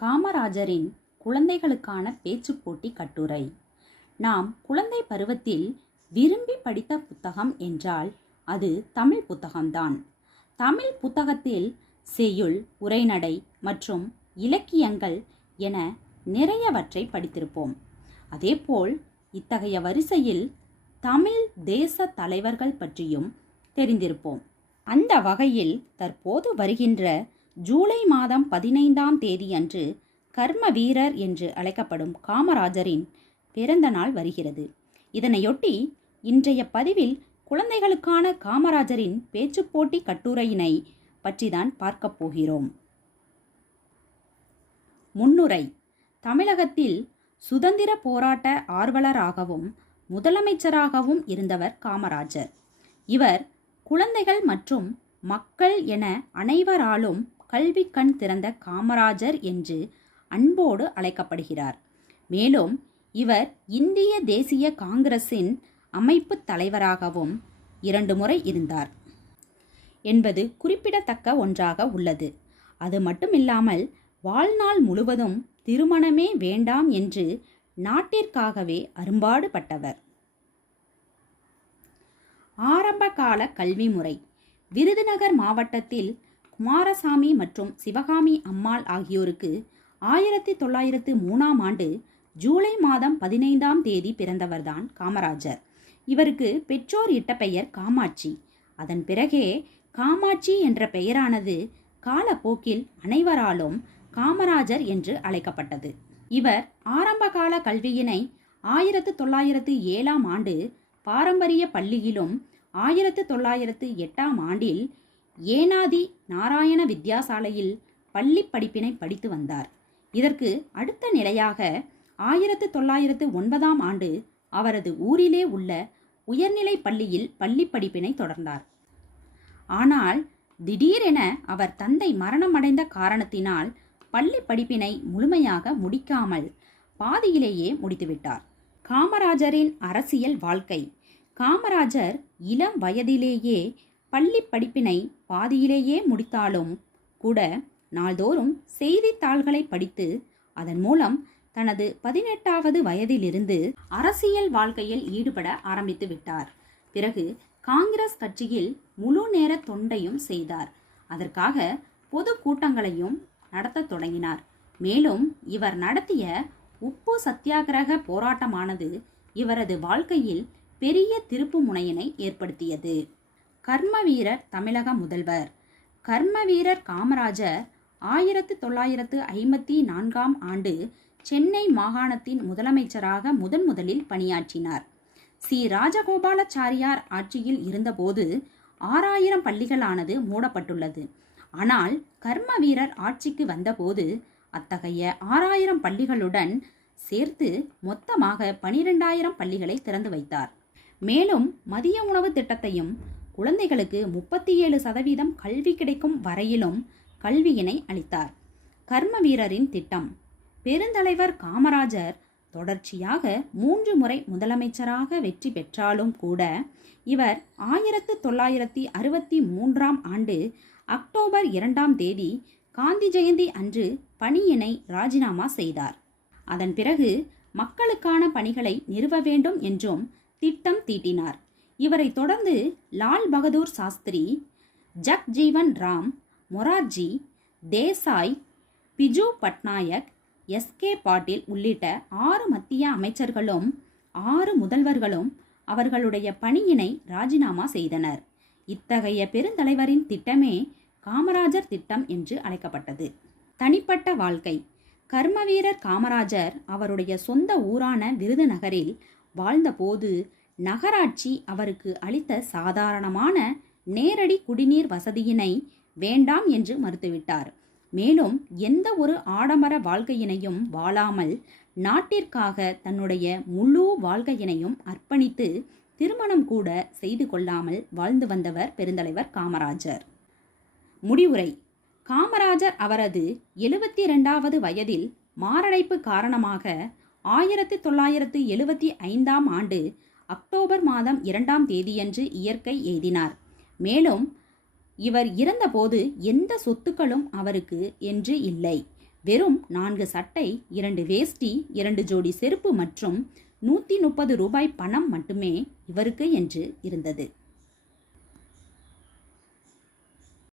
காமராஜரின் குழந்தைகளுக்கான பேச்சு போட்டி கட்டுரை. நாம் குழந்தை பருவத்தில் விரும்பி படித்த புத்தகம் என்றால் அது தமிழ் புத்தகம்தான். தமிழ் புத்தகத்தில் செய்யுள் உரைநடை மற்றும் இலக்கியங்கள் என நிறையவற்றை படித்திருப்போம். அதேபோல் இத்தகைய வரிசையில் தமிழ் தேச தலைவர்கள் பற்றியும் தெரிந்திருப்போம். அந்த வகையில் தற்போது வருகின்ற ஜூலை மாதம் பதினைந்தாம் தேதியன்று கர்ம வீரர் என்று அழைக்கப்படும் காமராஜரின் பிறந்த நாள் வருகிறது. இதனையொட்டி இன்றைய பதிவில் குழந்தைகளுக்கான காமராஜரின் பேச்சுப்போட்டி கட்டுரையினை பற்றிதான் பார்க்கப் போகிறோம். முன்னுரை. தமிழகத்தில் சுதந்திர போராட்ட ஆர்வலராகவும் முதலமைச்சராகவும் இருந்தவர் காமராஜர். இவர் குழந்தைகள் மற்றும் மக்கள் என அனைவராலும் கல்வி கண் திறந்த காமராஜர் என்று அன்போடு அழைக்கப்படுகிறார். மேலும் இவர் இந்திய தேசிய காங்கிரஸின் அமைப்பு தலைவராகவும் இரண்டு முறை இருந்தார். என்பது குறிப்பிடத்தக்க ஒன்றாக உள்ளது. அது மட்டுமில்லாமல் வாழ்நாள் முழுவதும் திருமணமே வேண்டாம் என்று நாட்டிற்காகவே அரும்பாடுபட்டவர். ஆரம்பகால கல்வி முறை விருதுநகர் மாவட்டத்தில் குமாரசாமி மற்றும் சிவகாமி அம்மாள் ஆகியோருக்கு ஆயிரத்தி தொள்ளாயிரத்து மூணாம் ஆண்டு ஜூலை மாதம் பதினைந்தாம் தேதி பிறந்தவர்தான் காமராஜர். இவருக்கு பெற்றோர் இட்ட பெயர் காமாட்சி. அதன் பிறகே காமாட்சி என்ற பெயரானது காலப்போக்கில் அனைவராலும் காமராஜர் என்று அழைக்கப்பட்டது. இவர் ஆரம்பகால கல்வியினை ஆயிரத்து தொள்ளாயிரத்து ஏழாம் ஆண்டு பாரம்பரிய பள்ளியிலும் ஆயிரத்து தொள்ளாயிரத்து எட்டாம் ஆண்டில் ஏனாதி நாராயண வித்யாசாலையில் பள்ளி படிப்பினை படித்து வந்தார். இதற்கு அடுத்த நிலையாக ஆயிரத்து தொள்ளாயிரத்து ஒன்பதாம் ஆண்டு அவரது ஊரிலே உள்ள உயர்நிலை பள்ளியில் பள்ளி படிப்பினை தொடர்ந்தார். ஆனால் திடீரென அவர் தந்தை மரணமடைந்த காரணத்தினால் பள்ளி படிப்பினை முழுமையாக முடிக்காமல் பாதியிலேயே முடித்துவிட்டார். காமராஜரின் அரசியல் வாழ்க்கை. காமராஜர் இளம் வயதிலேயே பள்ளி படிப்பினை பாதியிலேயே முடித்தாலும் கூட நாள்தோறும் செய்தித்தாள்களை படித்து அதன் மூலம் தனது பதினெட்டாவது வயதிலிருந்து அரசியல் வாழ்க்கையில் ஈடுபட ஆரம்பித்து விட்டார். பிறகு காங்கிரஸ் கட்சியில் முழு நேர தொண்டையும் செய்தார். அதற்காக பொது கூட்டங்களையும் நடத்தத் தொடங்கினார். மேலும் இவர் நடத்திய உப்பு சத்தியாகிரக போராட்டமானது இவரது வாழ்க்கையில் பெரிய திருப்பு முனையினை ஏற்படுத்தியது. கர்ம வீரர் தமிழக முதல்வர். கர்ம வீரர் காமராஜர் ஆயிரத்து தொள்ளாயிரத்து ஐம்பத்தி நான்காம் ஆண்டு சென்னை மாகாணத்தின் முதலமைச்சராக முதன் முதலில் பணியாற்றினார். சி. ராஜகோபாலாச்சாரியார் ஆட்சியில் இருந்தபோது ஆறாயிரம் பள்ளிகளானது மூடப்பட்டுள்ளது. ஆனால் கர்ம வீரர் ஆட்சிக்கு வந்தபோது அத்தகைய ஆறாயிரம் பள்ளிகளுடன் சேர்த்து மொத்தமாக பனிரெண்டாயிரம் பள்ளிகளை திறந்து வைத்தார். மேலும் மதிய உணவு திட்டத்தையும் குழந்தைகளுக்கு முப்பத்தி ஏழு சதவீதம் கல்வி கிடைக்கும் வரையிலும் கல்வியினை அளித்தார். கர்ம வீரரின் திட்டம். பெருந்தலைவர் காமராஜர் தொடர்ச்சியாக மூன்று முறை முதலமைச்சராக வெற்றி பெற்றாலும் கூட இவர் ஆயிரத்து தொள்ளாயிரத்தி அறுபத்தி மூன்றாம் ஆண்டு அக்டோபர் இரண்டாம் தேதி காந்தி ஜெயந்தி அன்று பணியினை ராஜினாமா செய்தார். அதன் பிறகு மக்களுக்கான பணிகளை நிறுவ வேண்டும் என்றும் திட்டம் தீட்டினார். இவரை தொடர்ந்து லால் பகதூர் சாஸ்திரி ஜக்ஜீவன் ராம் மொரார்ஜி தேசாய் பிஜு பட்நாயக் எஸ்கே பாட்டீல் உள்ளிட்ட ஆறு மத்திய அமைச்சர்களும் ஆறு முதல்வர்களும் அவர்களுடைய பணியினை ராஜினாமா செய்தனர். இத்தகைய பெருந்தலைவரின் திட்டமே காமராஜர் திட்டம் என்று அழைக்கப்பட்டது. தனிப்பட்ட வாழ்க்கை. கர்மவீரர் காமராஜர் அவருடைய சொந்த ஊரான விருதுநகரில் வாழ்ந்தபோது நகராட்சி அவருக்கு அளித்த சாதாரணமான நேரடி குடிநீர் வசதியினை வேண்டாம் என்று மறுத்துவிட்டார். மேலும் எந்த ஒரு ஆடம்பர வாழ்க்கையினையும் வாழாமல் நாட்டிற்காக தன்னுடைய முழு வாழ்க்கையினையும் அர்ப்பணித்து திருமணம் கூட செய்து கொள்ளாமல் வாழ்ந்து வந்தவர் பெருந்தலைவர் காமராஜர். முடிவுரை காமராஜர் அவரது எழுபத்தி இரண்டாவது வயதில் மாரடைப்பு காரணமாக ஆயிரத்தி தொள்ளாயிரத்து எழுபத்தி ஐந்தாம் ஆண்டு அக்டோபர் மாதம் இரண்டாம் தேதியன்று இயற்கை எய்தினார். மேலும் இவர் இறந்தபோது எந்த சொத்துக்களும் அவருக்கு என்று இல்லை. வெறும் நான்கு சட்டை இரண்டு வேஷ்டி இரண்டு ஜோடி செருப்பு மற்றும் நூற்றி முப்பது ரூபாய் பணம் மட்டுமே இவருக்கு என்று இருந்தது.